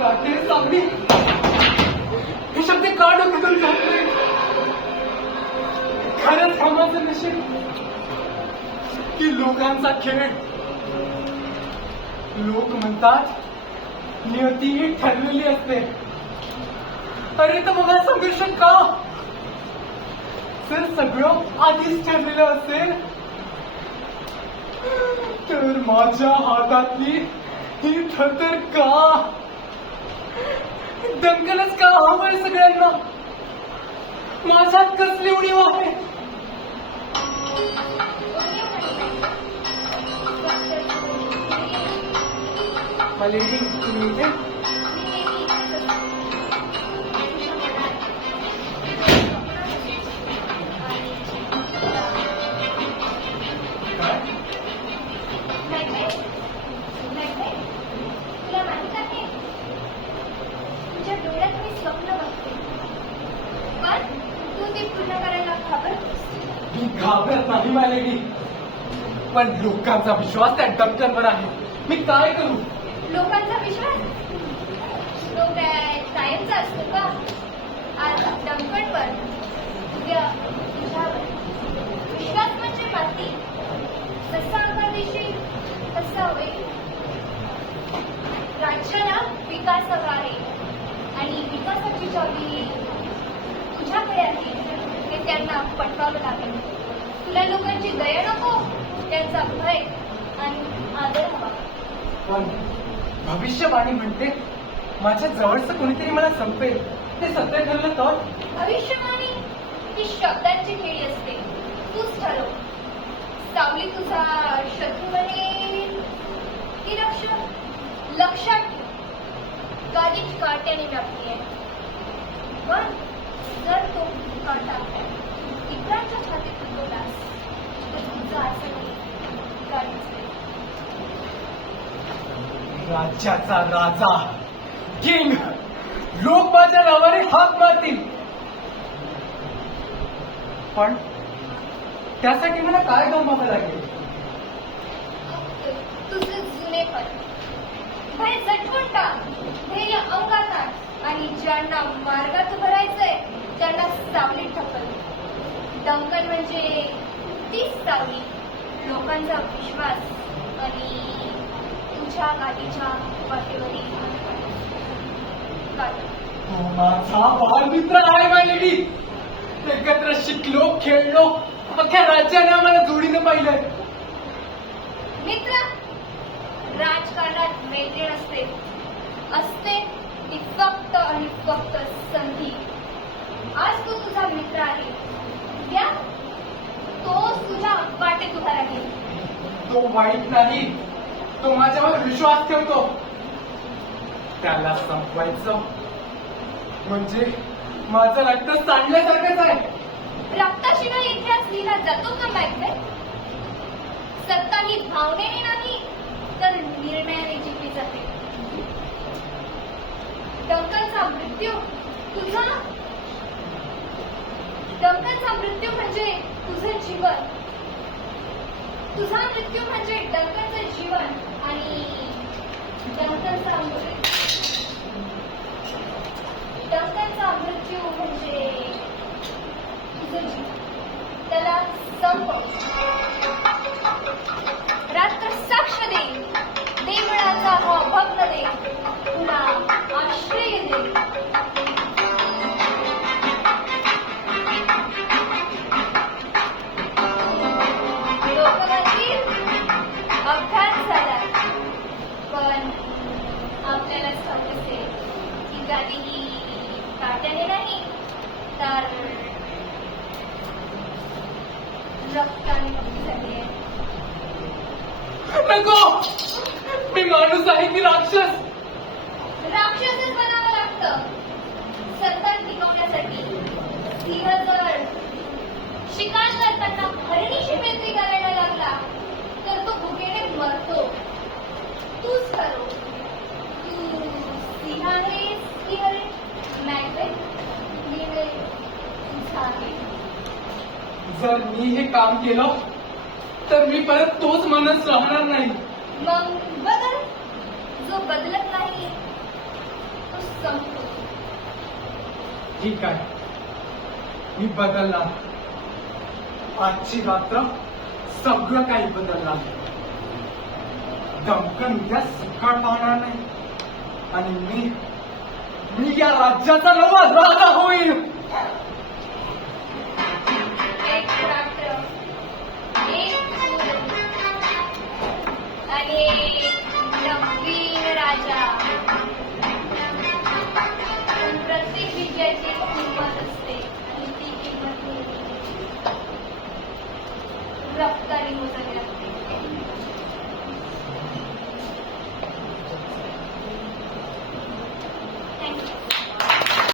काटे सावली हे शब्द का डोक्यातून जात नाही. खरंच कामाचं नशीब की लोकांचा खेळ. लोक म्हणतात नियती ही ठरलेली असते. अरे तर मग संघर्ष का? जर सगळं आधीच ठरलेलं असेल तर माझ्या हातातली ही थरथर का? दंगलच का हवंय सगळ्यांना? माझ्यात कसली उणीव आहे? मालेडी तुम्ही इथे? घाबरत नाही मालेडी, पण लोकांचा विश्वास त्या डंकनवर आहे. मी काय करू? लोकांचा विश्वास तो काय कायमचा असतो का? आज डंकनवर, उद्या तुझ्यावर. विश्वास म्हणजे माती, जसा आकार दिसेल तसा होईल. राज्याला विकास हवा आहे आणि विकासाची चावी तुझ्याकडे आहे. ते त्यांना पटवावं लागेल. तुला लोकांची दया नको, त्यांचा भय आणि आदर हवा. पण भविष्यवाणी म्हणते माझ्या जवळचं कोणीतरी मला संपेल. ते सत्य ठरलं तर? भविष्यवाणी ही शब्दांची खेळी असते. तूच ठरव. सावली तुझा शत्रू बनेल की रक्षक? लक्षात ठेव, गाडीच काट्याने व्यापली आहे. पण जर तो काटा इतरांच्या छातीत उगवलास तर तुझा असं नाही, गाडीच नाही. राज्याचा राजा किंग लोक माझ्या नावाने हाक मारतील. पण त्यासाठी मला काय गमवावं लागेल? तुझे जुनेपण, भय झटपटा, ध्येय अंगात आण आणि ज्यांना मार्गात भरायचंय त्यांना सावली ठपल. डंकन म्हणजे तीच सावली, लोकांचा विश्वास आणि तुझ्या गाडीच्या वाटेवरील गाडी. तो माझा बालमित्र आहे मालेडी. एकत्र शिकलो, खेळलो, अख्ख्या राज्याने आम्हाला जोडीनं पाहिलंय. मित्र राजकारणात मैत्रीण असते, असते ती फक्त आणि फक्त संधी. आज तो तुझा मित्र आहे, उद्या तो तुझ्या वाटेत उभा राहील. तो वाईट नाही, तो माझ्यावर विश्वास ठेवतो. त्याला संपवायचं म्हणजे माझं रक्त सांडल्यासारखंच आहे. रक्ताशिवाय इतिहास लिहिला जातो का माहिती? सत्ता ही भावनेने नाही तर निर्णयाने जिंकली जाते. डंकनचा मृत्यू तुझा, डंकनचा मृत्यू म्हणजे तुझं जीवन. तुझा मृत्यू म्हणजे डंकनचं जीवन आणि डंकनचा मृत्यू म्हणजे तुझं जीवन. त्याला संपव. रात्र साक्ष दे, देवळाचा हा भक्त दे, तुला आश्रय दे. लोक म्हणतील अपघात झाला, पण आपल्यालाच ठाऊक असेल की गाडी ही काट्याने नाही तर रक्ताने कमी झाली आहे. नको, मी माणूस आहे की राक्षस? राक्षसच बनावं लागतं सत्ता टिकवण्यासाठी. सिंह जर शिकार करताना हरणीशी मैत्री करायला लागला तर तो भुकेने मरतो. तूच ठरव, तू सिंह आहेस की हरण? मॅकबेथ निर्णय तुझा आहे. जर मी हे काम केलं तर मी परत तोच माणूस राहणार नाही. मग बदल. जो बदलत नाही संपतो. ठीक आहे, मी बदलणार. आजची रात्र सगळं काही बदलणार. दमकन उद्या सकाळ पाहणार नाही आणि मी या राज्याचा नवा राजा होईल.